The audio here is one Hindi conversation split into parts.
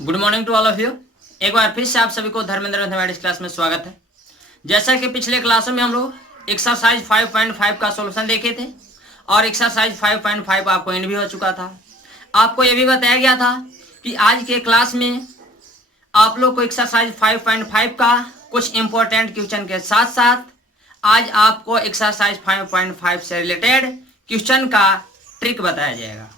Good morning to all of you. एक बार फिर से आप सभी को धर्मेंद्र मैथमेटिक्स क्लास में स्वागत है। जैसा कि पिछले क्लासों में हम लोग एक्सरसाइज 5.5 का सॉल्यूशन देखे थे और एक्सरसाइज 5.5 आपको एंड भी हो चुका था। आपको यह भी बताया गया था कि आज के क्लास में आप लोग को एक्सरसाइज 5.5 का कुछ इंपॉर्टेंट क्वेश्चन के साथ साथ आज आपको एक्सरसाइज 5.5 से रिलेटेड क्वेश्चन का ट्रिक बताया जाएगा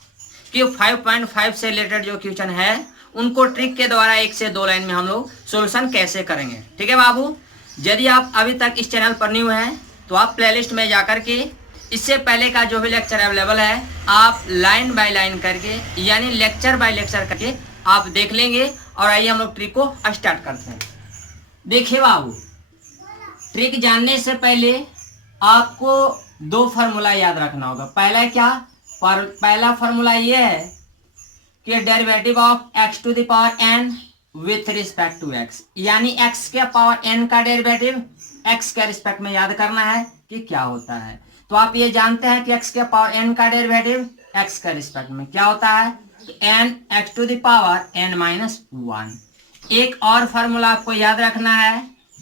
कि 5.5 से रिलेटेड जो क्वेश्चन है उनको ट्रिक के द्वारा 1 से 2 लाइन में हम लोग सॉल्यूशन कैसे करेंगे। ठीक है बाबू, यदि आप अभी तक इस चैनल पर न्यू हैं तो आप प्लेलिस्ट में जाकर के इससे पहले का जो भी लेक्चर अवेलेबल है आप लाइन बाय लाइन करके यानी लेक्चर बाय लेक्चर करके आप देख लेंगे। और आइए हम लोग ट्रिक को स्टार्ट करते हैं। देखिए बाबू, ट्रिक जानने से पहले आपको 2 फार्मूला याद रखना होगा। पहला क्या, पहला फार्मूला ये है कि derivative of x to the power n with respect to x, यानी x के पावर n का डेरिवेटिव x के रिस्पेक्ट में याद करना है कि क्या होता है। तो आप ये जानते हैं कि x के पावर n का डेरिवेटिव x के रिस्पेक्ट में क्या होता है, तो n x to the power n minus 1। एक और फार्मूला आपको याद रखना है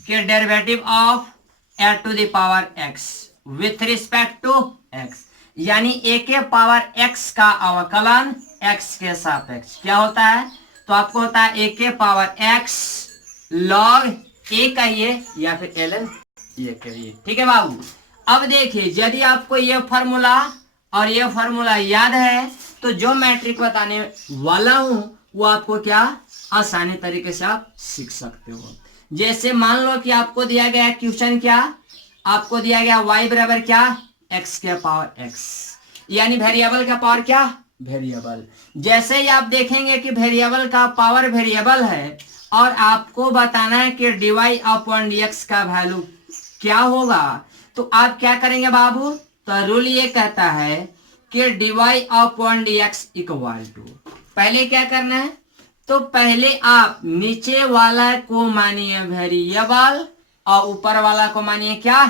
कि derivative of a to the power x with respect to x, यानी a के पावर x का अवकलन x के सापेक्ष क्या होता है, तो आपको होता है a के पावर x log a कहिए या फिर ln ये कहिए। ठीक है बाबू, अब देखिए यदि आपको ये फार्मूला और ये फार्मूला याद है तो जो मैट्रिक बताने वाला हूं वो आपको क्या आसानी तरीके से आप सीख सकते हो। जैसे मान लो कि आपको दिया गया क्वेश्चन, क्या आपको दिया गया y बराबर क्या x के पावर x, यानी वेरिएबल का पावर क्या वेरिएबल। जैसे ही आप देखेंगे कि वेरिएबल का पावर वेरिएबल है और आपको बताना है कि dy अपॉन dx का वैल्यू क्या होगा, तो आप क्या करेंगे बाबू, तो रूल ये कहता है कि dy upon dx equal to, पहले क्या करना है, तो पहले आप नीचे वाला को मानिए वेरिएबल और ऊपर वाला को मानिए क्या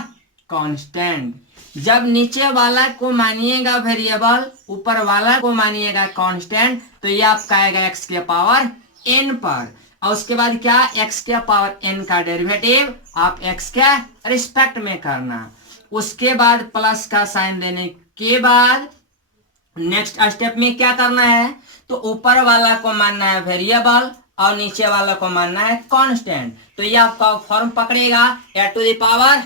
कांस्टेंट। जब नीचे वाला को मानिएगा वेरिएबल, ऊपर वाला को मानिएगा कांस्टेंट, तो ये आपका आएगा x के पावर n पर। और उसके बाद क्या, x के पावर n का डेरिवेटिव आप x के रिस्पेक्ट में करना। उसके बाद प्लस का साइन देने के बाद नेक्स्ट स्टेप में क्या करना है, तो ऊपर वाला को मानना है वेरिएबल और नीचे वाला को मानना है कांस्टेंट। तो ये आपका फॉर्म पकड़ेगा a to the power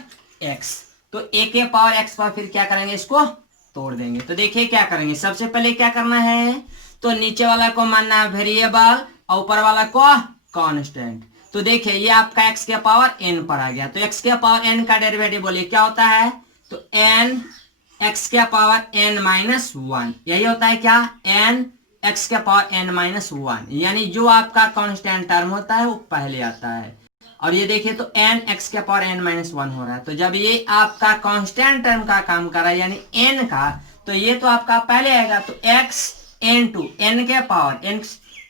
x, तो a के पावर x पर फिर क्या करेंगे, इसको तोड़ देंगे। तो देखिए क्या करेंगे, सबसे पहले क्या करना है, तो नीचे वाला को मानना है वेरिएबल और ऊपर वाला को कांस्टेंट। तो देखिए ये आपका x के पावर n पर आ गया, तो x के पावर n का डेरिवेटिव बोलिए क्या होता है, तो n x के पावर n माइनस 1, यही होता है क्या n x के पावर n माइनस 1, यानी जो आपका कांस्टेंट टर्म होता है वो पहले आता है। और ये देखिए तो n x के पावर n माइनस 1 हो रहा है, तो जब ये आपका कांस्टेंट टर्म का काम कर रहा है यानी n का, तो ये तो आपका पहले आएगा, तो x n2 n के पावर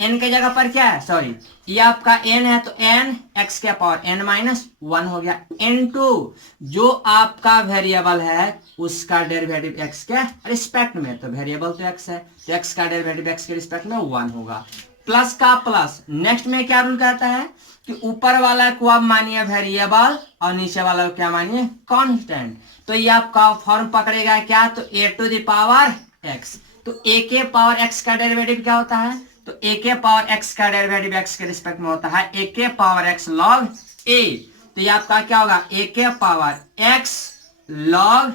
n के जगह पर क्या है, सॉरी ये आपका n है, तो n x के पावर n माइनस 1 हो गया n2 जो आपका वेरिएबल है उसका डेरिवेटिव x के रिस्पेक्ट में, तो वेरिएबल तो x है तो x का डेरिवेटिव x के रिस्पेक्ट में 1 होगा। प्लस का प्लस, नेक्स्ट में क्या रूल कहता है कि ऊपर वाला को आप मानिए वेरिएबल और नीचे वाला को क्या मानिए कांस्टेंट। तो ये आपका फॉर्म पकड़ेगा क्या, तो a to the power x, तो a के पावर x का डेरिवेटिव क्या होता है, तो a के पावर x का डेरिवेटिव x के रिस्पेक्ट में होता है a के पावर x log a। तो ये आपका क्या होगा, a के पावर x log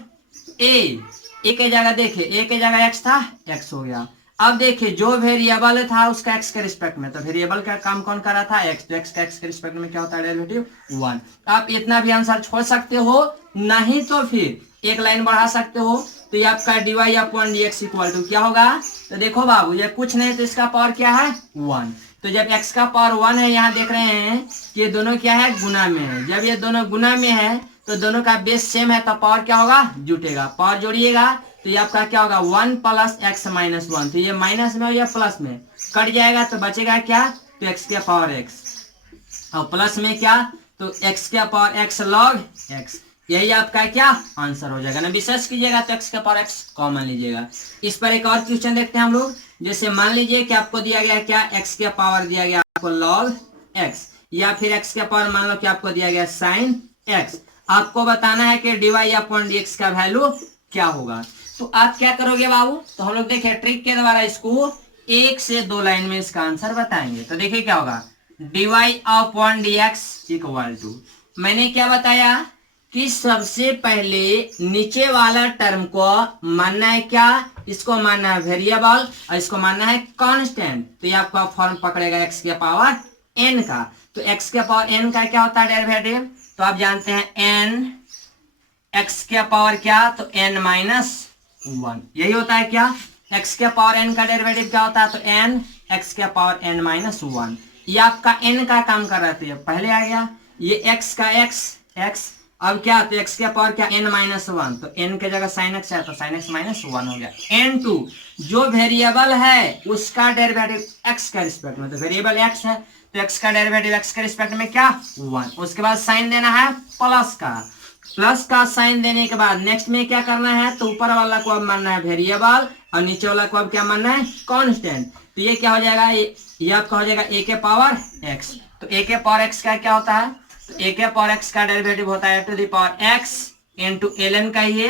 a के जगह देखिए a के जगह x था, x हो गया। अब देखिए जो वेरिएबल था उसका x के रिस्पेक्ट में, तो वेरिएबल का काम कौन कर रहा था x, तो x का x के रिस्पेक्ट में क्या होता है डेरिवेटिव 1। आप इतना भी आंसर छोड़ सकते हो, नहीं तो फिर एक लाइन बढ़ा सकते हो, तो ये आपका dy upon dx equal to क्या होगा, तो देखो बाबू ये कुछ नहीं तो इसका पावर क्या है 1, तो जब x का पावर 1 है, यहाँ देख रहे हैं कि ये दोनों क्या है गुना में है, जब ये दोनों गुना में है तो दोनों का बेस सेम है, तो पावर क्या होगा जुटेगा, पावर जोड़िएगा तो ये आपका क्या होगा 1 प्लस x माइनस 1, तो ये माइनस में और ये प्लस में कट जाएगा तो बचेगा क्या, तो x के पावर x और प्लस में क्या, तो x के पावर x log x, यही आपका क्या आंसर हो जाएगा ना। विशेष कीजिएगा तो x का पावर x कॉमन लीजिएगा। इस पर एक और क्वेश्चन देखते हैं हम लोग। जैसे मान लीजिए कि आपको दिया गया क्या, x का पावर दिया गया आपको log x, या फिर x का पावर मान लो कि आपको दिया गया sin x। आपको बताना है कि dy अपॉन dx का वैल्यू क्या होगा। तो आप क्या करोगे बाबू, तो हम लोग देखिए ट्रिक के द्वारा इसको 1 से 2 लाइन में इसका आंसर बताएंगे। तो देखिए क्या होगा, dy upon dx equal to, मैंने क्या बताया कि सबसे पहले नीचे वाला टर्म को मानना है क्या, इसको मानना है वेरिएबल और इसको मानना है कांस्टेंट। तो ये आपका फॉर्म पकड़ेगा x के पावर n का। तो x के पावर n का क्या होता है डेरिवेटिव, तो आप जानते हैं n x के पावर क्या, तो n माइनस 1, यही होता है क्या, x के पावर n का डेरिवेटिव क्या होता है, तो n x के पावर n माइनस 1। ये आपका n का काम कर रहे थे, पहले आ गया ये x का x, अब क्या, तो x के पावर क्या n माइनस 1, तो n के जगह साइन x है तो साइन x माइनस 1 हो गया। n2 जो वेरिएबल है उसका डेरिवेटिव x का रिस्पेक्ट में, तो वेरिएबल x है तो x का डेरिवेटिव x के रिस्पेक्ट में क्या 1। उसके बाद साइन देना है प्लस का साइन देने के बाद नेक्स्ट में क्या करना है, तो ऊपर वाला को अब मानना है वेरिएबल और नीचे वाला को अब क्या मानना है कांस्टेंट। तो ये क्या हो जाएगा, ये आपका हो जाएगा a के पावर x। तो a के पावर x का क्या होता है, तो a के पावर x का डेरिवेटिव होता है to the power x into ln का ये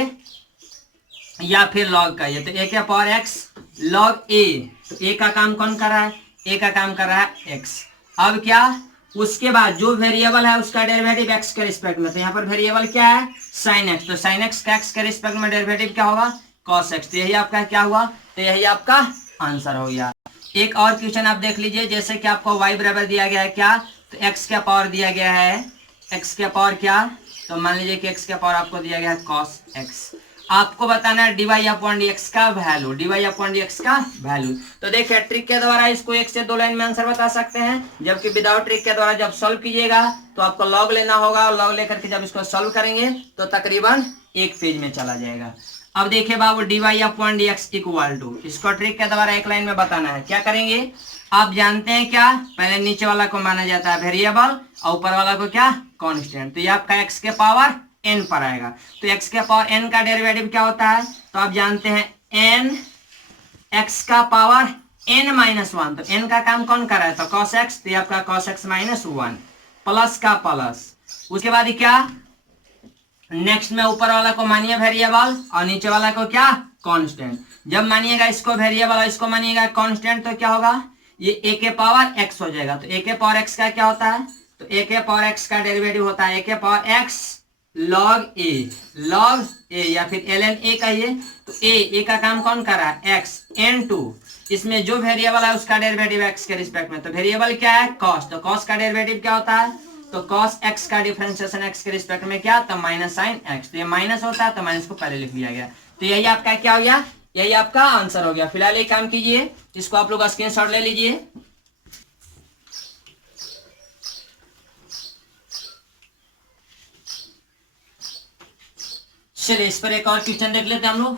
या फिर log का ये। तो a के पावर x log a, तो a का काम कौन कर रहा है, a का काम कर रहा है x। अब क्या, उसके बाद जो वेरिएबल है उसका डेरिवेटिव x के रिस्पेक्ट में, तो यहाँ पर वेरिएबल क्या है sin x, तो sin x का x के रिस्पेक्ट में डेरिवेटिव क्या होगा cos x। तो यही आपका क्या हुआ, तो यही आपका आंसर हो गया। एक और क्वेश्चन आप देख लीजिए, जैसे कि आपको y बराबर दिया गया है क्या, तो x का पावर दिया गया है, x का पावर क्या, तो मान लीजिए कि x का पावर आपको दिया गया है cos x। आपको बताना है dy अपॉन dx का वैल्यू, dy अपॉन dx का वैल्यू। तो देखिए ट्रिक के द्वारा इसको 1 से 2 लाइन में आंसर बता सकते हैं, जबकि विदाउट ट्रिक के द्वारा जब सॉल्व कीजिएगा तो आपको लॉग लेना होगा और लॉग लेकर के जब इसको सॉल्व करेंगे तो तकरीबन एक पेज में चला जाएगा। अब देखिए बाबू dy upon dx equal to, इसको ट्रिक के द्वारा एक लाइन में बताना है। क्या करेंगे, आप जानते हैं क्या, पहले नीचे वाला को माना जाता है वेरिएबल और ऊपर वाला को क्या कांस्टेंट। तो ये आपका x के पावर n पर आएगा। तो x के पावर n का डेरिवेटिव क्या होता है, तो आप जानते हैं n x का पावर n माइनस 1, तो n का काम कौन कर रहा है, तो cos x, तो ये आपका cos x माइनस 1 प्लस का प्लस। उसके बाद क्या, नेक्स्ट में ऊपर वाला को मानिए वेरिएबल और नीचे वाला को क्या कांस्टेंट। जब मानिएगा इसको वेरिएबल और इसको मानिएगा कांस्टेंट तो क्या होगा, ये a के पावर x हो जाएगा। तो a के पावर x का क्या होता है, तो a के पावर x का डेरिवेटिव होता है a के पावर x log a या फिर ln a कहिए। तो a का काम कौन कर रहा है x, n2 इसमें जो वेरिएबल है उसका डेरिवेटिव x के रिस्पेक्ट में, तो वेरिएबल क्या है cos, तो cos का डेरिवेटिव क्या होता है, तो cos x का डिफरेंशिएशन x के रिस्पेक्ट में क्या, तो माइनस साइन x। तो ये माइनस होता है तो माइनस को पहले लिख लिया गया। तो यही आपका क्या हो गया, यही आपका आंसर हो गया। फिलहाल एक काम कीजिए, इसको आप लोग स्क्रीनशॉट ले लीजिए। चलिए इस पर एक और क्वेश्चन देख लेते हैं हम लोग,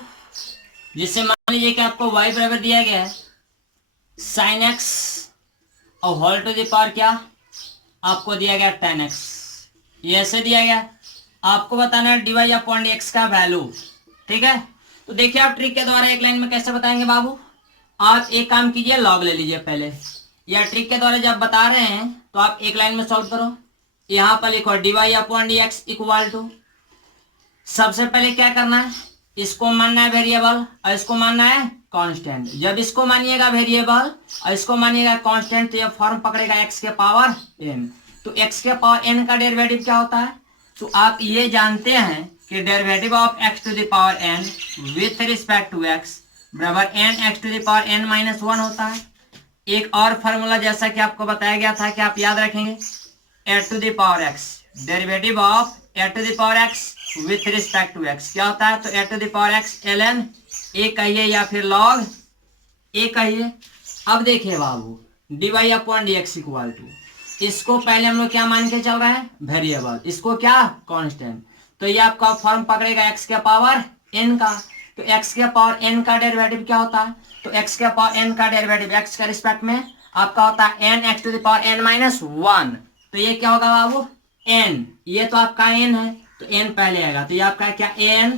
जिससे मान लीजिए कि आपको y बराबर दिया गया है sin x और होल टू द पावर क्या आपको दिया गया tan x, ये ऐसे दिया गया। आपको बताना है dy अपॉन dx का वैल्यू, ठीक है। तो देखिए आप ट्रिक के द्वारा एक लाइन में कैसे बताएंगे बाबू, आप एक काम कीजिए लॉग ले लीजिए पहले, या ट्रिक के द्वारा जब बता रहे हैं तो आप एक लाइन में सॉल्व करो। यहाँ पर लिखो dy upon dx equal to, सबसे पहले क्या करना है, इसको मानना है वेरिएबल और इसको मानना है कांस्टेंट। जब इसको मानिएगा वेरिएबल और इसको मानिएगा कांस्टेंट तो ये फॉर्म पकड़ेगा x के पावर n। तो x के पावर n का डेरिवेटिव क्या होता है, तो आप ये जानते हैं कि derivative of x to the power n with respect to x बराबर n x to the power n minus 1 होता है। एक और फॉर्मूला जैसा कि आपको बताया गया था कि आप याद रखेंगे, a to the power x derivative of a to the power x with respect to x क्या होता है, तो a to the power x ln a कहिए या फिर log a कहिए। अब देखिए बाबू dy upon dx equal to, इसको पहले हम लोग क्या मान के चल रहे हैं वेरिएबल, इसको क्या कांस्टेंट। तो ये आपका फॉर्म पकड़ेगा x के पावर n का। तो x के पावर n का डेरिवेटिव क्या होता है, तो x के पावर n का डेरिवेटिव x के रिस्पेक्ट में आपका होता है n x to the power n minus 1। तो ये क्या होगा बाबू n, ये तो आपका n है तो n पहले आएगा, तो ये आपका क्या n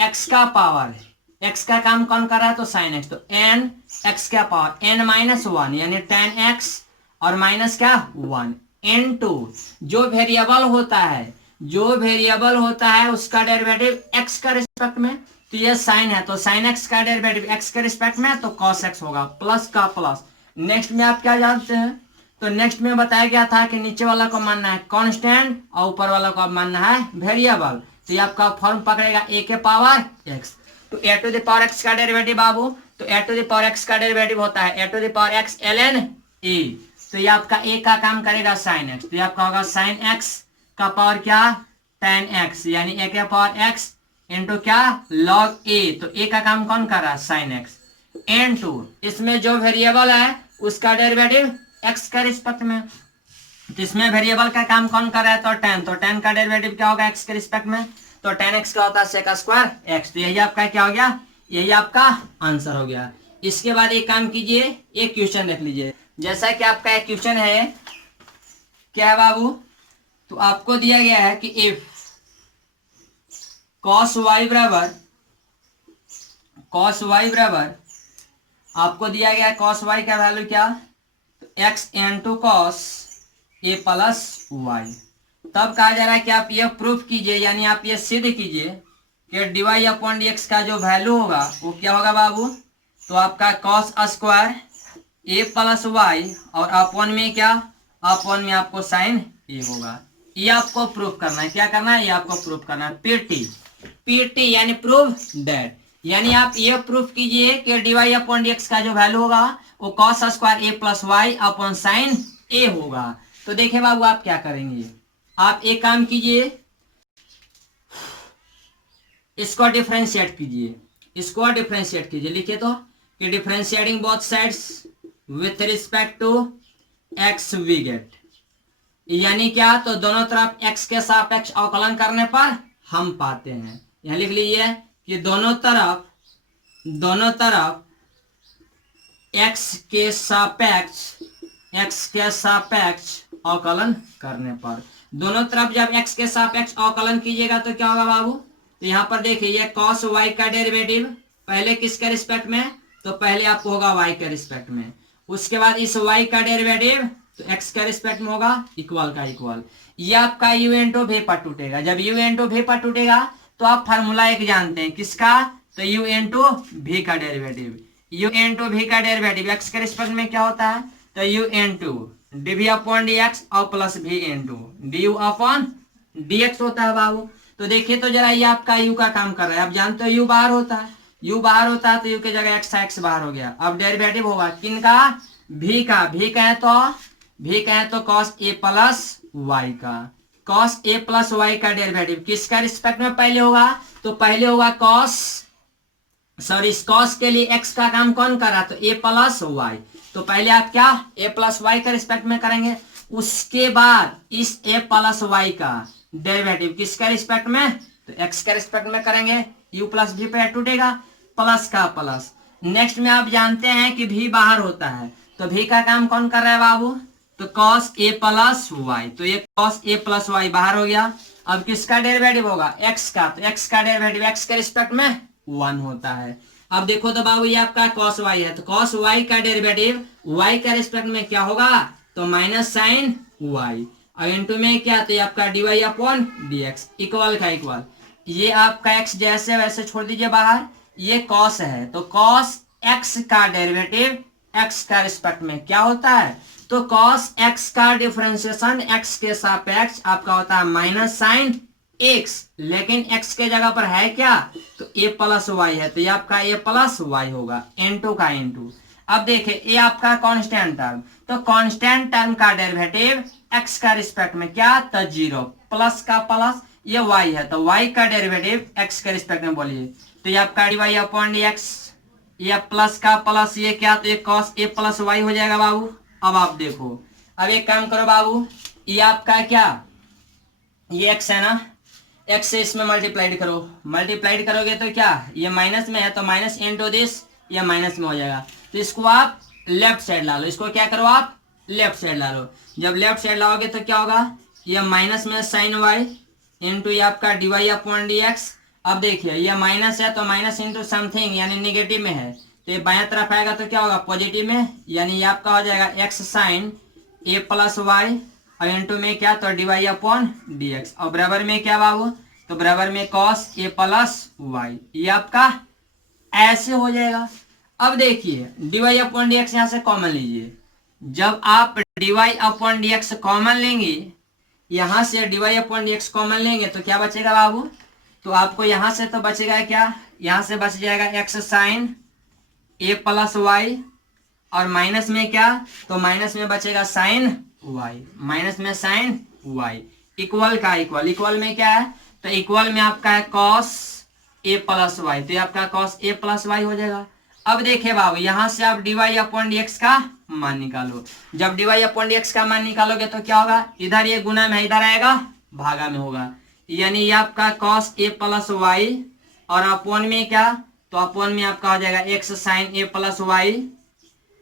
x का पावर, x का काम कौन कर रहा है तो sin x, तो n x का पावर n माइनस वन यानी tan x और माइनस क्या 1 n2 जो वेरिएबल होता है उसका डेरिवेटिव x का रिस्पेक्ट में, तो ये साइन है तो साइन x का डेरिवेटिव x के रिस्पेक्ट में तो cos x होगा, प्लस का प्लस। नेक्स्ट में आप क्या जानते हैं, तो नेक्स्ट में बताया गया था कि नीचे वाला को मानना है कांस्टेंट और ऊपर वाला को मानना है वेरिएबल, तो ये आपका फॉर्म पकड़ेगा a के पावर x, तो a to the power x का डेरिवेटिव बाबू, तो a to the power x का डेरिवेटिव होता है a to the power x ln e, तो ये आपका a का काम करेगा sin x, तो ये आपका होगा sin x का पावर क्या tan x यानी a के पावर x इंटू क्या log a, तो a का काम कौन कर रहा है sin x n2 इसमें जो वेरिएबल है उसका डेरिवेटिव x के रिस्पेक्ट में, तो इसमें वेरिएबल का काम कौन कर रहा है तो tan का डेरिवेटिव क्या होगा x के रिस्पेक्ट में, तो tan x का होता है sec स्क्वायर x, तो यही आपका क्या हो गया, यही आपका आंसर हो गया। इसके बाद एक काम कीजिए, एक क्वेश्चन देख लीजिए, जैसा कि आपका एक क्वेश्चन है क्या है बाबू, तो आपको दिया गया है कि इफ cos y बराबर आपको दिया गया है cos y का वैल्यू क्या, तो x into cos a plus y, तब कहा जा रहा है कि आप ये प्रूफ कीजिए यानी आप ये सिद्ध कीजिए कि dy अपॉन dx का जो वैल्यू होगा वो क्या होगा बाबू, तो आपका cos square a plus y और अपॉन में क्या, अपॉन में आपको sin a होगा। ये आपको प्रूफ करना है, क्या करना है, ये आपको प्रूफ करना है, पीटी यानी प्रूव दैट, यानी आप ये प्रूफ कीजिए कि dy अपॉन dx का जो वैल्यू होगा वो cos square a plus y upon sin a होगा। तो देखिए बाबू आप क्या करेंगे, आप एक काम कीजिए, इसको डिफरेंशिएट कीजिए, लिखिए तो कि differentiating both sides with respect to x we get, यानी क्या, तो दोनों तरफ x के सापेक्ष अवकलन करने पर हम पाते हैं, यहां लिख लीजिए कि दोनों तरफ x के सापेक्ष अवकलन करने पर, दोनों तरफ जब x के सापेक्ष अवकलन कीजिएगा तो क्या होगा बाबू, तो यहाँ पर देखिए ये cos y का डेरिवेटिव पहले किसके रिस्पेक्ट में, तो पहले आपको होगा y के रिस्पेक्ट में, उसके बाद इस y का डेरिवेटिव तो x के रिस्पेक्ट में होगा इक्वल का इक्वल, ये आपका u इंटू v पर टूटेगा, जब u इंटू v पर टूटेगा तो आप फार्मूला एक जानते हैं किसका, तो u इंटू v का डेरिवेटिव, x के रिस्पेक्ट में क्या होता है, तो u into dv upon dx और plus v into du upon dx होता है बाबू। तो देखिए तो जरा ये आपका u का काम कर रहा है, आप जानते हो u बाहर होता है तो u की जगह x बाहर हो गया, अब डेरिवेटिव होगा किनका, v का है तो cos a प्लस y का, cos a प्लस y का डेरिवेटिव किसका रिस्पेक्ट में पहले होगा, तो पहले होगा cos के लिए x का काम कौन कर रहा, तो a प्लस y, तो पहले आप क्या a प्लस y का रिस्पेक्ट में करेंगे, उसके बाद इस a प्लस y का डेरिवेटिव किसका रिस्पेक्ट में, तो x का रिस्पेक्ट में करेंगे, u प्लस v पे टूटेगा प्लस का प्लस। नेक्स्ट में आप जानते हैं कि v बाहर होता है, तो v का काम कौन कर रहा है बाबू, तो cos a प्लस y, तो ये cos a प्लस y बाहर हो गया, अब किसका डेरिवेटिव होगा x का, तो x का डेरिवेटिव x के रिस्पेक्ट में 1 होता है। अब देखो तो बाबू ये आपका cos y है, तो cos y का डेरिवेटिव y के रिस्पेक्ट में क्या होगा, तो माइनस साइन y, और इनटू में क्या, तो ये आपका dy अपॉन dx इक्वल का इक्वल, ये आपका x जैसे वैसे छोड़ दीजिए बाहर, ये cos है तो cos x का डेरिवेटिव x का रिस्पेक्ट में क्या होता है, तो cos x का डिफरेंशिएशन x के सापेक्ष आपका होता है माइनस साइन x, लेकिन x के जगह पर है क्या, तो a प्लस y है, तो ये आपका a प्लस y होगा n2 का n2। अब देखिए ये आपका कांस्टेंट टर्म, तो कांस्टेंट टर्म का डेरिवेटिव x का रिस्पेक्ट में क्या, तो 0 प्लस का प्लस, ये y है तो y का डेरिवेटिव x के रिस्पेक्ट में बोलिए, तो ये आपका dy अपॉन dx, ये प्लस का प्लस ये क्या, तो ये cos a प्लस y हो जाएगा बाबू। अब आप देखो, अब एक काम करो बाबू, ये आपका क्या, ये x है ना, x से इसमें मल्टीप्लाइड करोगे तो क्या, ये माइनस में है तो माइनस इंटू दिस, ये माइनस में हो जाएगा, तो इसको आप लेफ्ट साइड ला लो, इसको क्या करो आप लेफ्ट साइड ला लो, जब लेफ्ट साइड लाओगे तो क्या होगा, ये माइनस में साइन y इंटू ये आपका dy अपॉन dx। अब देखिए ये माइनस है तो माइनस इंटू समथिंग यानी निगेटिव में है, तो ये बाएं तरफ आएगा तो क्या होगा पॉजिटिव में, यानी ये आपका हो जाएगा x sine a plus y और इंटू में क्या तो dy अपॉन dx और बराबर में क्या बाबू तो बराबर में cos a प्लस वाई, ये आपका ऐसे हो जाएगा। अब देखिए dy अपॉन dx यहाँ से कॉमन लीजिए, जब आप dy अपॉन dx कॉमन लेंगे, यहां से dy अपॉन dx कॉमन लेंगे तो क्या बचेगा बाबू, तो आपको यहां से तो बचेगा क्या, यहां से बच जाएगा x sine a plus y और माइनस में क्या तो माइनस में बचेगा साइन y, माइनस में साइन y इक्वल का इक्वल, इक्वल में क्या है तो इक्वल में आपका है cos a प्लस वाई, तो ये आपका cos a प्लस वाई हो जाएगा। अब देखिए बाबू यहां से आप dy अपॉन dx का मान निकालो, जब dy अपॉन dx का मान निकालोगे तो क्या होगा, इधर ये गुना में इधर आएगा भागा में होगा, यानी ये आपका cos a प्लस वाई और अपॉन में क्या तो अपॉन में आपका हो जाएगा x sine a plus y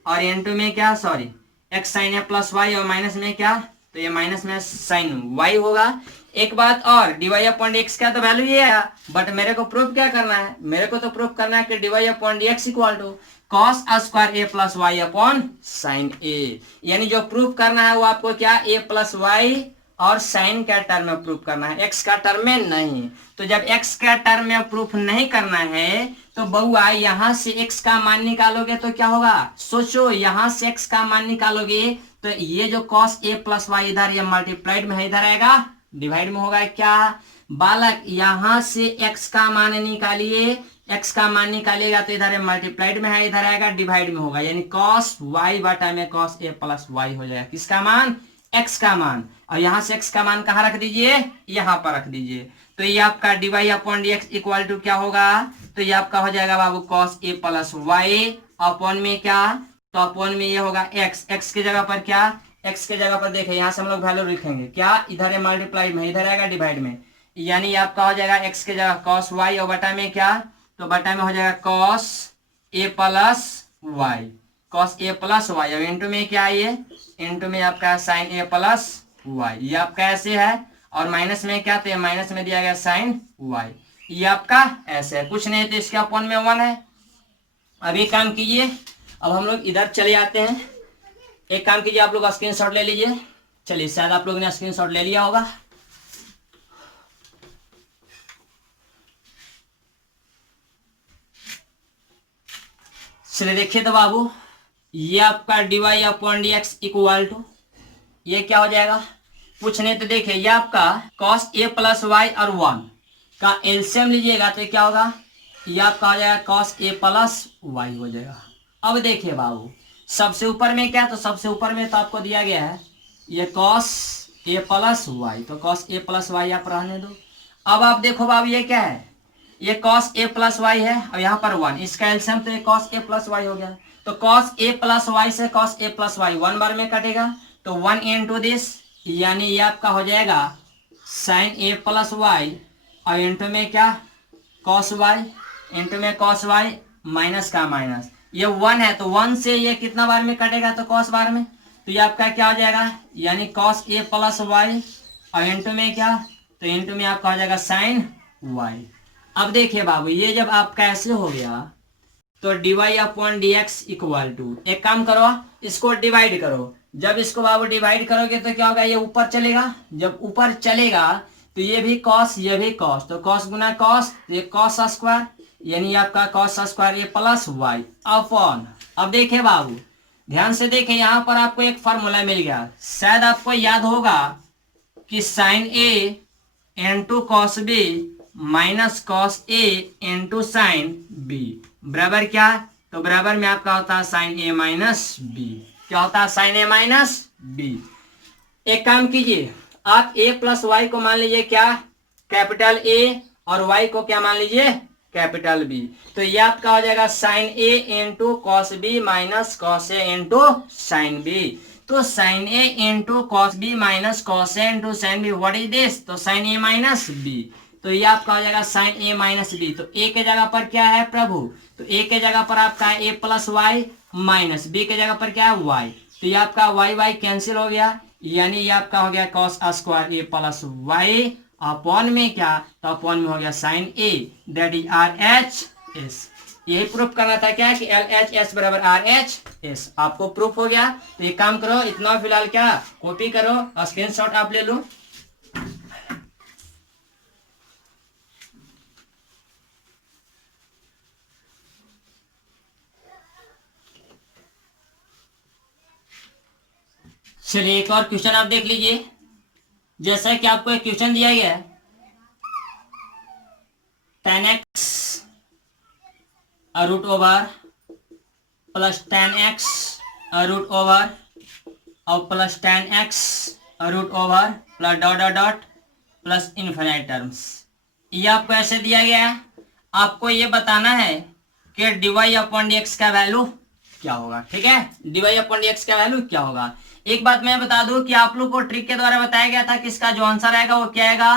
और इंटू में क्या sorry x sine a plus y और माइनस में क्या तो ये माइनस में साइन y होगा। एक बात और dy अपॉन dx का तो वैल्यू ये है, बट मेरे को प्रूफ क्या करना है, मेरे को तो प्रूफ करना है कि dy upon dx equal to cos square a plus y upon sine a, यानी जो प्रूफ करना है वो आपको क्या a प्लस वाई और साइन का टर्म में प्रूफ करना है, x का टर्म में नहीं। तो जब x का टर्म में प्रूफ नहीं करना है तो बउआ यहां से x का मान निकालोगे तो क्या होगा, सोचो यहां से x का मान निकालोगे तो ये जो cos a प्लस वाई इधर ये मल्टीप्लाइड में है इधर आएगा डिवाइड में होगा क्या बालक, यहां से x का मान निकालिए, x का मान निकालिएगा तो इधर मल्टीप्लाइड में है इधर आएगा डिवाइड में होगा, यानी cos y बटा में cos a प्लस वाई हो जाएगा, किसका मान x का मान, और यहां से x का मान कहां रख दीजिए यहां पर रख दीजिए, तो ये आपका dy upon dx equal to क्या होगा तो ये आपका हो जाएगा बाबू cos a plus y upon में क्या तो अपॉन में ये होगा x की जगह पर क्या x के जगह पर देखें यहाँ से हम लोग वैल्यू लिखेंगे क्या इधर है मल्टीप्लाई में इधर आएगा डिवाइड में, यानी आपका हो जाएगा x के जगह cos y और बटा में क्या तो बटा में हो जाएगा cos a plus y, cos a plus y और इंटू में क्या ये इंटू में आपका साइन a प्लस वाई, ये आपका ऐसे है और माइनस में क्या तो माइनस में दिया गया साइन y, ये आपका ऐसे है, कुछ नहीं तो इसके अपॉन में 1 है। अब एक काम कीजिए, अब हम लोग इधर चले आते हैं, एक काम कीजिए आप लोग स्क्रीनशॉट ले लीजिए, चलिए शायद आप लोगों ने स्क्रीनशॉट ले लिया होगा। चलिए देखिए तो बाबू ये आपका dy upon dx equal to ये क्या हो जाएगा, कुछ नहीं तो देखिए ये आपका cos a प्लस वाई और 1 का एलसीएम लीजिएगा तो क्या होगा ये आपका हो जाएगा cos a प्लस वाई हो जाएगा। अब देखिए बाबू सबसे ऊपर में क्या तो सबसे ऊपर में तो आपको दिया गया है ये cos a प्लस वाई, तो cos a प्लस वाई आप रहने दो। अब आप देखो बाबू ये क्या है ये cos a प्लस वाई है और यहाँ पर 1, इसका एलसीएम तो ये cos a प्लस वाई हो गया, तो cos a प्लस वाई से cos a प्लस वाई 1 बार में कटेगा तो 1 इंटू दिस, यानी ये आपका हो जाएगा साइन a प्लस वाई और इंटू में क्या cos y इंटू में cos y माइनस का माइनस, ये 1 है तो 1 से ये कितना बार में कटेगा तो cos बार में, तो ये आपका क्या हो जाएगा यानी cos a प्लस वाई और इंटू में क्या तो इंटू में आपका हो जाएगा साइन y। अब देखिए बाबू ये जब आपका ऐसे हो गया तो dy upon dx equal to एक काम करो इसको डिवाइड करो, जब इसको बाबू डिवाइड करोगे तो क्या होगा ये ऊपर चलेगा, जब ऊपर चलेगा तो ये भी cos ये भी cos, तो cos गुना cos ये cos स्क्वायर यानी आपका cos स्क्वायर ये प्लस वाई अपॉन। अब देखिए बाबू ध्यान से देखें यहाँ पर आपको एक फॉर्मूला मिल गया, शायद आपको याद होगा कि sine a into cos B minus cos A into sine B बराबर क्या तो बराबर में आपका होता है साइन ए माइनस बी, क्या होता है साइन ए माइनस बी। एक काम कीजिए आप a प्लस वाई को मान लीजिए क्या कैपिटल A और y को क्या मान लीजिए कैपिटल B, तो ये आपका हो जाएगा sine A into cos B minus cos A into sine B, तो sine A into cos B minus cos A into sine B what is this तो साइन A माइनस बी, तो ये आपका हो जाएगा साइन A माइनस बी, तो A के जगह पर क्या है प्रभु तो A के जगह पर आपका है A plus y minus B के जगह पर क्या है y, तो ये आपका y y कैंसिल हो गया यानी ये आपका हो गया cos square a plus y upon में क्या, तो अपॉन में हो गया sine A, that is R H S. यही प्रूफ करना था क्या कि एल एच एस बराबर आर एच एस। आपको प्रूफ हो गया। तो एक काम करो, इतना फिलहाल क्या कॉपी करो और स्क्रीनशॉट आप ले लो। चलिए एक और क्वेश्चन आप देख लीजिए। जैसा कि आपको एक क्वेश्चन दिया गया है, tan x root over plus tan x root over और plus tan x root over plus dot dot dot plus infinite terms. ये आपको ऐसे दिया गया है। आपको ये बताना है कि dy अपॉन डी एक्स का वैल्यू क्या होगा। ठीक है, dy अपॉन डी एक्स का वैल्यू क्या होगा। एक बात मैं बता दूं कि आप लोग को ट्रिक के द्वारा बताया गया था कि इसका जो आंसर आएगा वो क्या आएगा,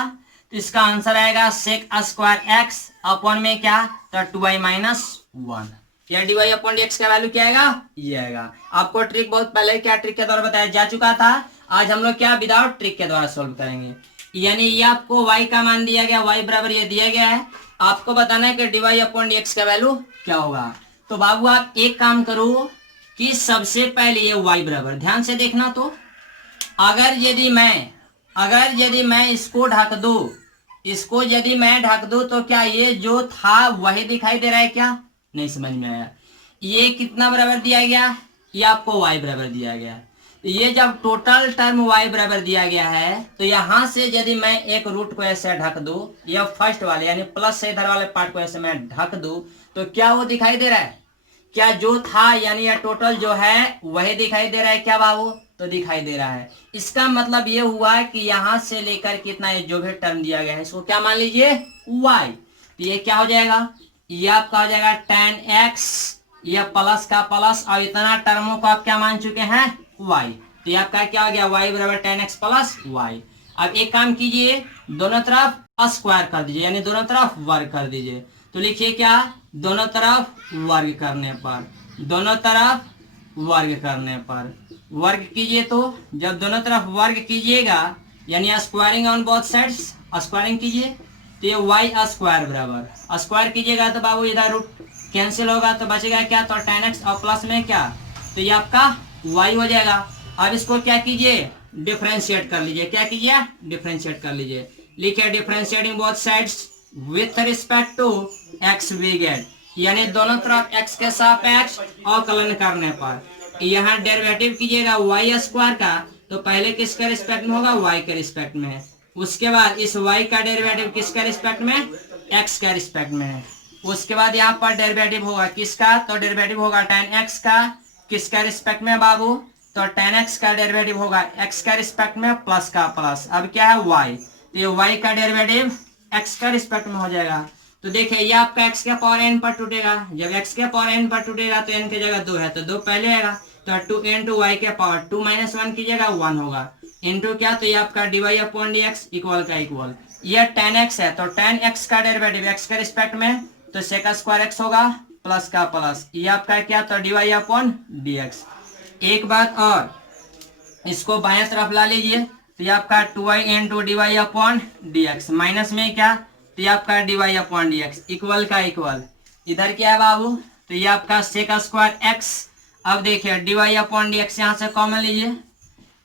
तो इसका आंसर आएगा सेक स्क्वायर एक्स अपॉन में क्या, तो 2y माइनस 1। या dy अपॉन डी एक्स का वैल्यू क्या आएगा, ये आएगा। आपको ट्रिक बहुत पहले क्या ट्रिक के द्वारा बताया जा चुका था। आज हम लोग क्या विदाउट ट्रिक के द्वारा सोल्व करेंगे। यानी ये आपको y का मान दिया गया, y बराबर ये दिया गया है। आपको बताना है कि dy अपॉन डी एक्स का वैल्यू क्या होगा। तो बाबू आप एक काम करो कि सबसे पहले ये y बराबर, ध्यान से देखना, तो अगर यदि मैं इसको ढक दूं, इसको यदि मैं ढक दूं तो क्या ये जो था वही दिखाई दे रहा है क्या, नहीं समझ में आया। ये कितना बराबर दिया गया, ये आपको y बराबर दिया गया। ये जब टोटल टर्म y बराबर दिया गया है तो यहां से यदि मैं एक रूट को ऐसे ढक दूं, या फर्स्ट वाले यानी प्लस से इधर वाले पार्ट को ऐसे मैं ढक दूं, तो क्या वो दिखाई दे रहा है, क्या जो था यानी ये टोटल जो है वही दिखाई दे रहा है क्या बाबू, तो दिखाई दे रहा है। इसका मतलब ये हुआ कि यहां से लेकर कितना ये जो भी टर्म दिया गया है इसको क्या मान लीजिए y। तो ये क्या हो जाएगा, ये आपका हो जाएगा tan x, ये प्लस का प्लस और इतना टर्मों को आप क्या मान चुके हैं y। तो ये आपका क्या हो गया y बराबर tan x प्लस y। अब एक काम कीजिए, दोनों तरफ स्क्वायर कर दीजिए यानी दोनों तरफ वर्ग कर दीजिए। तो लिखिए क्या, दोनों तरफ वर्ग करने पर, दोनों तरफ वर्ग करने पर वर्ग कीजिए। तो जब दोनों तरफ वर्ग कीजिएगा यानी squaring on both sides, squaring कीजिए तो ये y स्क्वायर बराबर, स्क्वायर कीजिएगा तो बाबू इधर रूट कैंसिल होगा तो बचेगा क्या, तो tan x और प्लस में क्या, तो ये आपका y हो जाएगा। अब इसको क्या कीजिए, डिफरेंशिएट कर लीजिए। क्या कीजिए, डिफरेंशिएट कर लीजिए। लिखिए differentiating both sides with respect to x we get, यानी दोनों तरफ x के सापेक्ष अवकलन करने पर यहाँ डेरिवेटिव कीजिएगा y स्क्वायर का, तो पहले किसके रिस्पेक्ट में होगा, y के रिस्पेक्ट में। उसके बाद इस y का डेरिवेटिव किसके रिस्पेक्ट में, x के रिस्पेक्ट में। उसके बाद यहाँ पर डेरिवेटिव होगा किसका, तो डेरिवेटिव होगा tan x का, किसका रिस्पेक्ट में बाबू, तो tan x का डेरिवेटिव होगा x का रिस्पेक्ट में प्लस का प्लस। अब क्या है y, तो ये y का डेरिवेटिव x का रिस्पेक्ट में हो जाएगा। तो देखिए ये आपका x के पावर n पर टूटेगा, जब x के पावर n पर टूटेगा तो n की जगह 2 है तो 2 पहले आएगा, तो 2 इंटू y के पावर 2 माइनस 1 कीजिएगा 1 होगा, इंटू क्या, तो ये आपका dy upon d x equal का इक्वल, ये tan x है तो tan x का डेरिवेटिव x के रिस्पेक्ट में तो सेक स्क्वायर x होगा प्लस का प्लस, ये आपका क्या, तो dy अपॉन डी एक्स। एक बात और, इसको बाएं तरफ ला लीजिए तो ये आपका 2y into d y upon d x, minus में क्या, तो ये आपका d y upon d x equal का इक्वल, इधर क्या है बाबू, तो ये आपका सेक स्क्वायर एक्स। अब देखिए d y upon d x यहाँ से कॉमन लीजिए,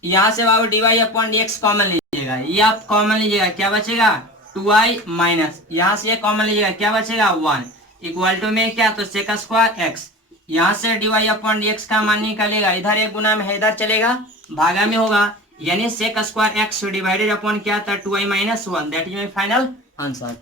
यहाँ से बाबू d y upon d x common लीजिएगा, ये आप कॉमन लीजिएगा क्या बचेगा 2y माइनस, यहाँ से ये कॉमन लीजिएगा क्या बचेगा 1 इक्वल टू में क्या, तो सेक स्क्वायर एक्स। यहाँ से d y upon d x का मान निकलेगा, इधर एक गुना में है इधर चलेगा, भागा में होगा, यानी sec square x divided upon क्या था 2y minus 1, that is my final answer.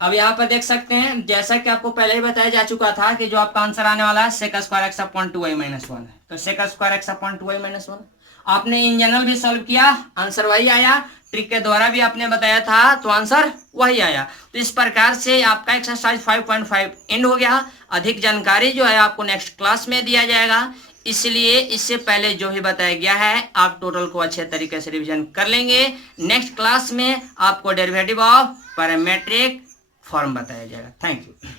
अब यहाँ पर देख सकते हैं जैसा कि आपको पहले ही बताया जा चुका था कि जो आपका आंसर आने वाला है sec square x upon 2y minus 1, तो sec square x upon 2y minus 1 आपने इन जनरल भी सॉल्व किया, आंसर वही आया, ट्रिक के द्वारा भी आपने बताया था तो आंसर वही आया। तो इस प्रकार से आपका एक्सरसाइज 5.5 एंड हो गया। अधिक जानकारी जो है आपको नेक्स्ट क्लास में दिया जाएगा, इसलिए इससे पहले जो भी बताया गया है आप टोटल को अच्छे तरीके से रिवीजन कर लेंगे। नेक्स्ट क्लास में आपको डेरिवेटिव ऑफ पैरामेट्रिक फॉर्म बताया जाएगा। Thank you.